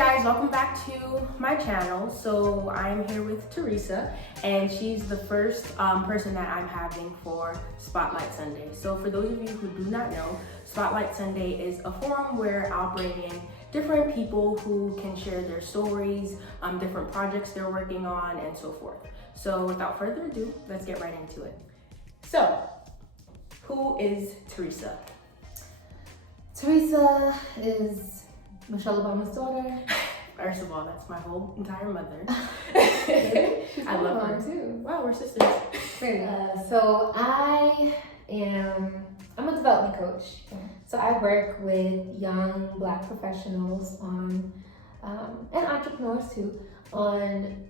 guys, welcome back to my channel. So I'm here with Theresa, and she's the first person that I'm having for Spotlight Sunday. So for those of you who do not know, Spotlight Sunday is a forum where I'll bring in different people who can share their stories, different projects they're working on, and so forth. So without further ado, let's get right into it. So, who is Theresa? Theresa is Michelle Obama's daughter. First of all, that's my whole entire mother. She's I love her too. Wow, we're sisters. So I'm a development coach. So I work with young Black professionals and entrepreneurs too, on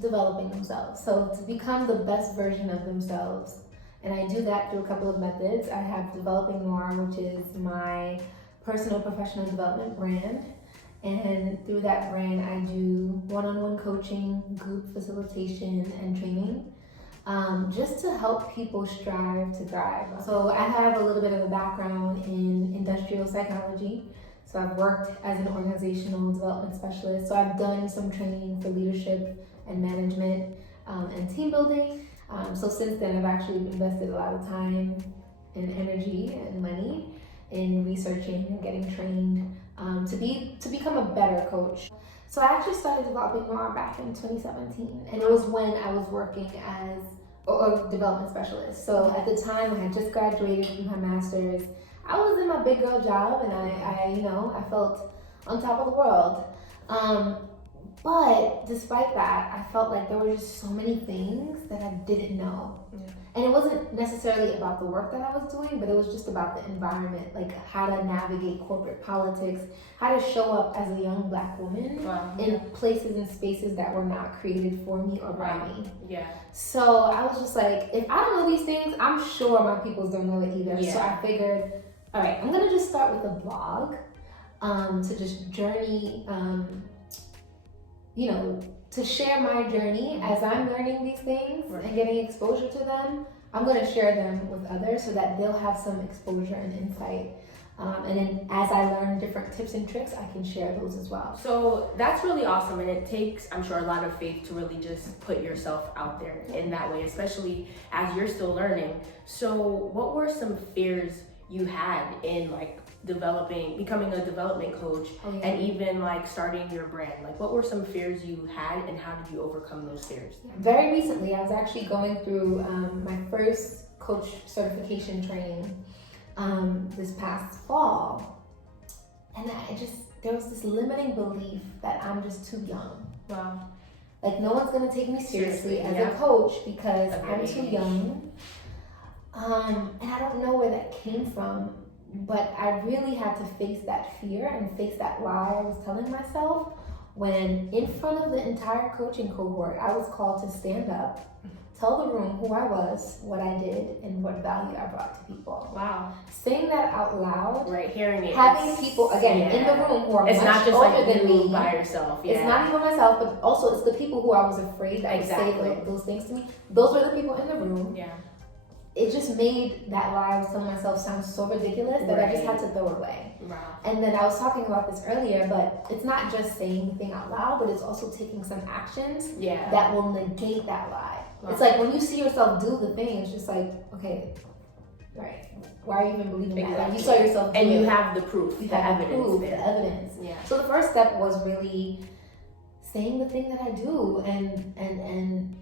developing themselves. So to become the best version of themselves. And I do that through a couple of methods. I have Developingnoire, which is my personal professional development brand. And through that brand, I do one-on-one coaching, group facilitation, and training, just to help people strive to thrive. So I have a little bit of a background in industrial psychology. So I've worked as an organizational development specialist. So I've done some training for leadership and management and team building. So since then, I've actually invested a lot of time and energy and money in researching and getting trained to become a better coach. So I actually started Developingnoire back in 2017, and it was when I was working as a development specialist. So at the time, I had just graduated from my master's. I was in my big girl job, and I felt on top of the world. But despite that, I felt like there were just so many things that I didn't know. Yeah. And it wasn't necessarily about the work that I was doing, but it was just about the environment, like how to navigate corporate politics, how to show up as a young Black woman in places and spaces that were not created for me or by me. Yeah. So I was just like, if I don't know these things, I'm sure my peoples don't know it either. Yeah. So I figured, all right, I'm gonna just start with a blog to just journey, to share my journey as I'm learning these things and getting exposure to them. I'm going to share them with others so that they'll have some exposure and insight. And then as I learn different tips and tricks, I can share those as well. So that's really awesome. And it takes, I'm sure, a lot of faith to really just put yourself out there in that way, especially as you're still learning. So what were some fears you had in becoming a development coach and even starting your brand? What were some fears you had and how did you overcome those fears? Very recently, I was actually going through my first coach certification training this past fall. And there was this limiting belief that I'm just too young. Wow. No one's gonna take me seriously as a coach because I'm too young. And I don't know where that came from. But I really had to face that fear and face that lie I was telling myself when in front of the entire coaching cohort, I was called to stand up, tell the room who I was, what I did, and what value I brought to people. Wow. Saying that out loud. Right, hearing it. Having people, again, in the room who are much older than me. By yourself. Yeah. It's not even myself, but also it's the people who I was afraid that would say those things to me. Those were the people in the room. Yeah. It just made that lie I was telling myself sound so ridiculous that I just had to throw it away. Wow. And then I was talking about this earlier, but it's not just saying the thing out loud, but it's also taking some actions that will negate that lie. Wow. It's like when you see yourself do the thing, it's just like, okay, right, why are you even believing that? You saw yourself do it. And you have the proof, the evidence. Yeah. So the first step was really saying the thing that I do and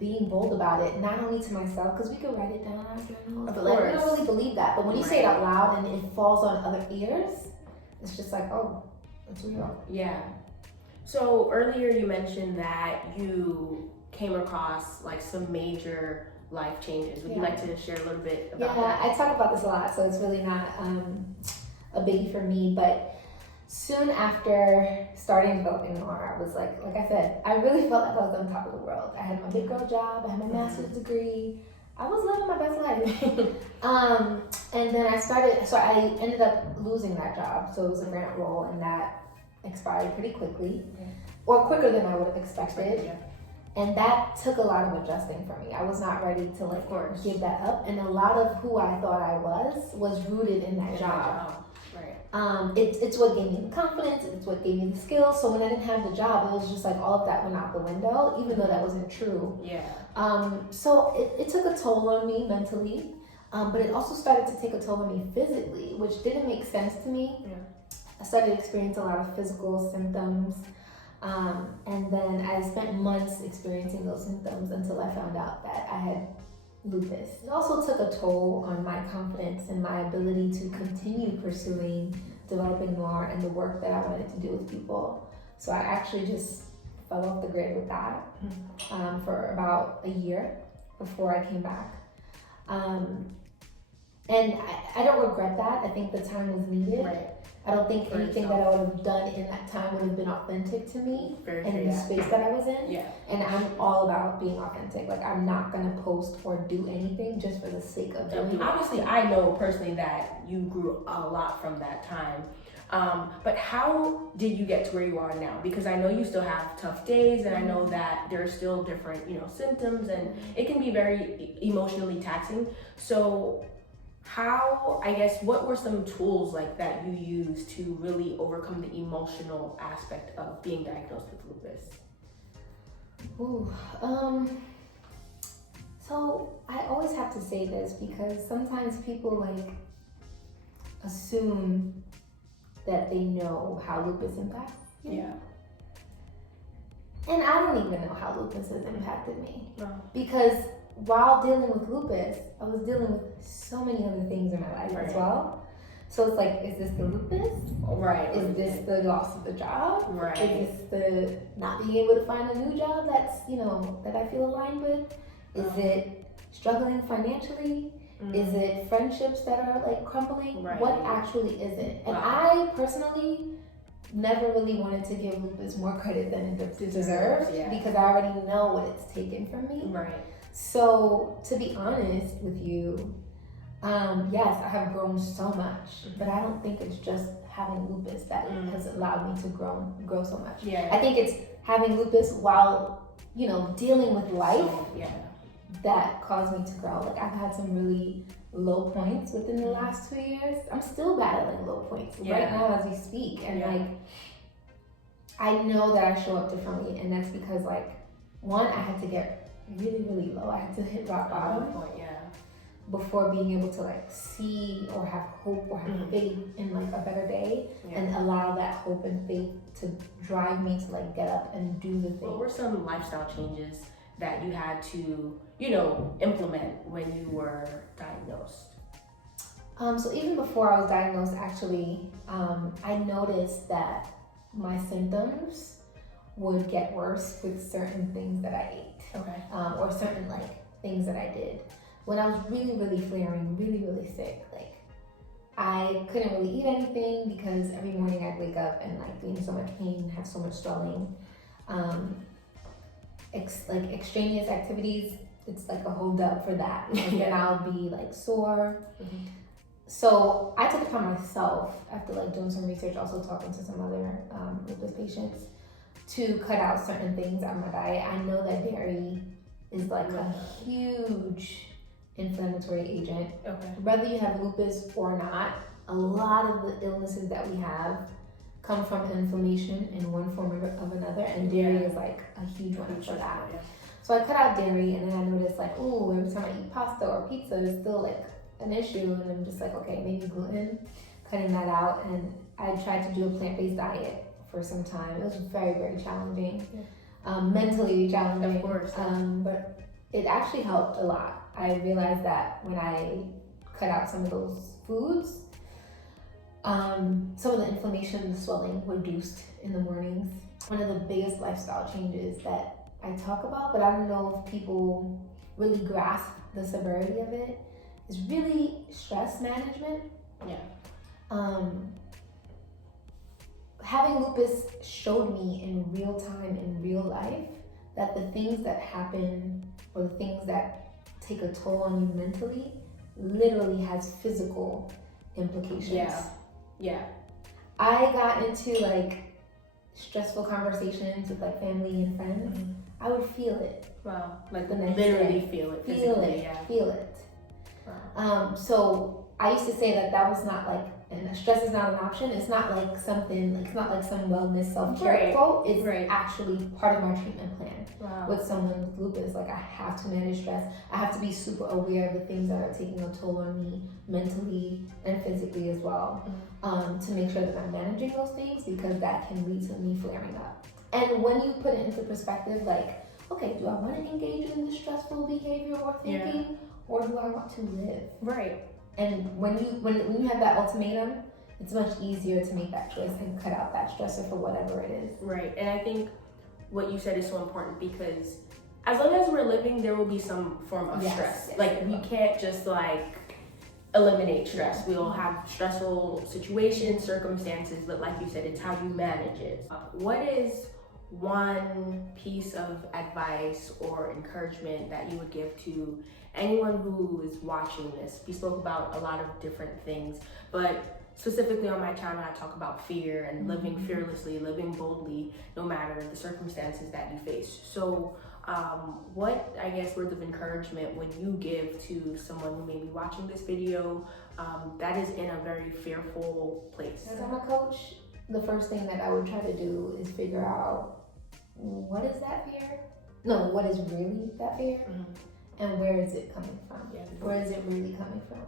being bold about it, not only to myself, because we could write it down in our journals, but we don't really believe that. But when you say it out loud and it falls on other ears, it's just like, oh, it's real. Yeah. So earlier you mentioned that you came across some major life changes. Would you like to share a little bit about that? Yeah, I talk about this a lot, so it's really not a biggie for me, but soon after starting Developingnoire, I was like I said, I really felt like I was on top of the world. I had my big girl job, I had my master's degree, I was living my best life. And then I ended up losing that job. So it was a grant role and that expired pretty quickly, or quicker than I would have expected. Yeah. And that took a lot of adjusting for me. I was not ready to give that up. And a lot of who I thought I was rooted in that job. Right. It's what gave me the confidence, it's what gave me the skills. So when I didn't have the job, it was just like all of that went out the window, even though that wasn't true. Yeah. So it took a toll on me mentally, but it also started to take a toll on me physically, which didn't make sense to me. Yeah. I started experiencing a lot of physical symptoms, and then I spent months experiencing those symptoms until I found out that I had lupus. It also took a toll on my confidence and my ability to continue pursuing Developing Noire and the work that I wanted to do with people. So I actually just fell off the grid with that for about a year before I came back. And I don't regret that. I think the time was needed. Right. I don't think anything that I would have done in that time would have been authentic to me and in the space that I was in. Yeah. And I'm all about being authentic. Like, I'm not gonna post or do anything just for the sake of doing it. Obviously, I know personally that you grew a lot from that time. But how did you get to where you are now? Because I know you still have tough days, and I know that there are still different, symptoms, and it can be very emotionally taxing. So what were some tools like that you used to really overcome the emotional aspect of being diagnosed with lupus? So I always have to say this because sometimes people assume that they know how lupus impacts you. Yeah. And I don't even know how lupus has impacted me. No. Because while dealing with lupus, I was dealing with so many other things in my life as well. So it's like, is this the lupus? Right. Is this the loss of the job? Right. Is this the not being able to find a new job that's, that I feel aligned with? Is it struggling financially? Is it friendships that are crumbling? Right. What actually is it? And I personally never really wanted to give lupus more credit than it deserves because I already know what it's taken from me. Right. So to be honest with you, yes, I have grown so much, but I don't think it's just having lupus that has allowed me to grow so much. Yeah. I think it's having lupus while, dealing with life that caused me to grow. I've had some really low points within the last 2 years. I'm still battling low points right now as we speak. And I know that I show up differently, and that's because one, I had to get really, really low. I had to hit rock bottom before being able to see or have hope or have faith in a better day and allow that hope and faith to drive me to get up and do the thing. What were some lifestyle changes that you had to, implement when you were diagnosed? So even before I was diagnosed, actually, I noticed that my symptoms would get worse with certain things that I ate. Okay. Or certain things that I did. When I was really, really flaring, really, really sick, I couldn't really eat anything because every morning I'd wake up and be in so much pain, have so much swelling. Extraneous activities, it's a hold up for that. Then I'll be sore. So I took it upon myself after doing some research, also talking to some other lupus patients, to cut out certain things out of my diet. I know that dairy is a huge inflammatory agent. Okay. Whether you have lupus or not, a lot of the illnesses that we have come from inflammation in one form or another, and dairy is a huge one for that. Yeah. So I cut out dairy, and then I noticed every time I eat pasta or pizza, it's still an issue, and I'm just okay, maybe gluten, cutting that out. And I tried to do a plant-based diet for some time. It was very, very challenging, mentally challenging, of course. but it actually helped a lot. I realized that when I cut out some of those foods, some of the inflammation and the swelling reduced in the mornings. One of the biggest lifestyle changes that I talk about, but I don't know if people really grasp the severity of it, is really stress management. Yeah. Having lupus showed me in real time, in real life, that the things that happen or the things that take a toll on you mentally literally has physical implications. Yeah. I got into stressful conversations with family and friends. I would feel it. Wow. The next literally day. feel it. Feel it. Wow. So I used to say that was not and stress is not an option. It's not like something, like it's not like some wellness self-care quote. It's actually part of my treatment plan. Wow. With someone with lupus. Like I have to manage stress. I have to be super aware of the things that are taking a toll on me mentally and physically as well, to make sure that I'm managing those things, because that can lead to me flaring up. And when you put it into perspective, like, okay, do I want to engage in this stressful behavior or thinking, or do I want to live? Right. And when you have that ultimatum, it's much easier to make that choice and cut out that stressor for whatever it is. Right. And I think what you said is so important, because as long as we're living, there will be some form of stress. Yes, like we can't just like eliminate stress. We'll have stressful situations, circumstances, but like you said, it's how you manage it. What is one piece of advice or encouragement that you would give to anyone who is watching this? We spoke about a lot of different things, but specifically on my channel, I talk about fear and living fearlessly, living boldly, no matter the circumstances that you face. So what, I guess, words of encouragement would you give to someone who may be watching this video that is in a very fearful place? As I'm a coach, the first thing that I would try to do is figure out, what is that fear? No, what is really that fear? And where is it coming from? Where is it really coming from?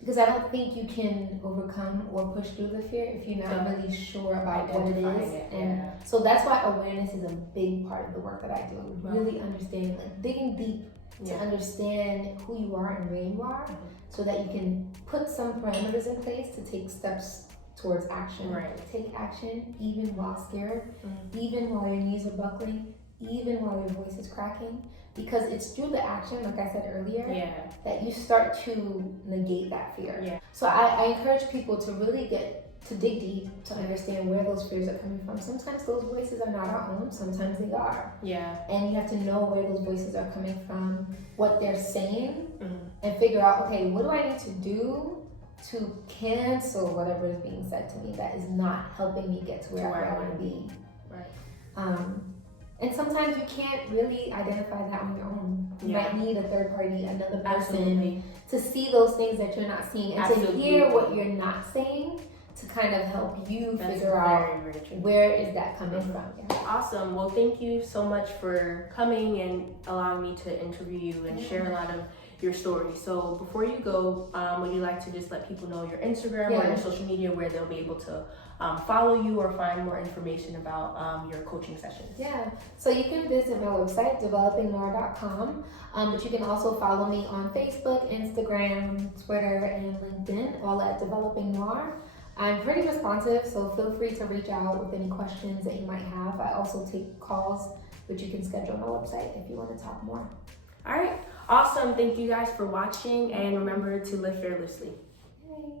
Because I don't think you can overcome or push through the fear if you're not really sure about what it is. And so that's why awareness is a big part of the work that I do. Really understanding, like digging deep to understand who you are and where you are, so that you can put some parameters in place to take steps towards action. Take action even while scared, even while your knees are buckling, even while your voice is cracking, because it's through the action, like I said earlier, that you start to negate that fear. So I encourage people to really dig deep to understand where those fears are coming from. Sometimes those voices are not our own, sometimes they are. And you have to know where those voices are coming from, what they're saying, and figure out, okay, what do I need to do to cancel whatever is being said to me that is not helping me get to where I want to be. And sometimes you can't really identify that on your own. You might need a third party, another person, to see those things that you're not seeing, and to hear what you're not saying, to kind of help you figure out where is that coming from. Awesome. Well, thank you so much for coming and allowing me to interview you and share a lot of your story. So before you go, would you like to just let people know your Instagram or your social media, where they'll be able to follow you or find more information about your coaching sessions? So you can visit my website, developingnoire.com, but you can also follow me on Facebook, Instagram, Twitter, and LinkedIn, all at Developing Noire. I'm pretty responsive, so feel free to reach out with any questions that you might have. I also take calls, which you can schedule on my website if you want to talk more. All right, awesome. Thank you guys for watching, and remember to live fearlessly. Yay.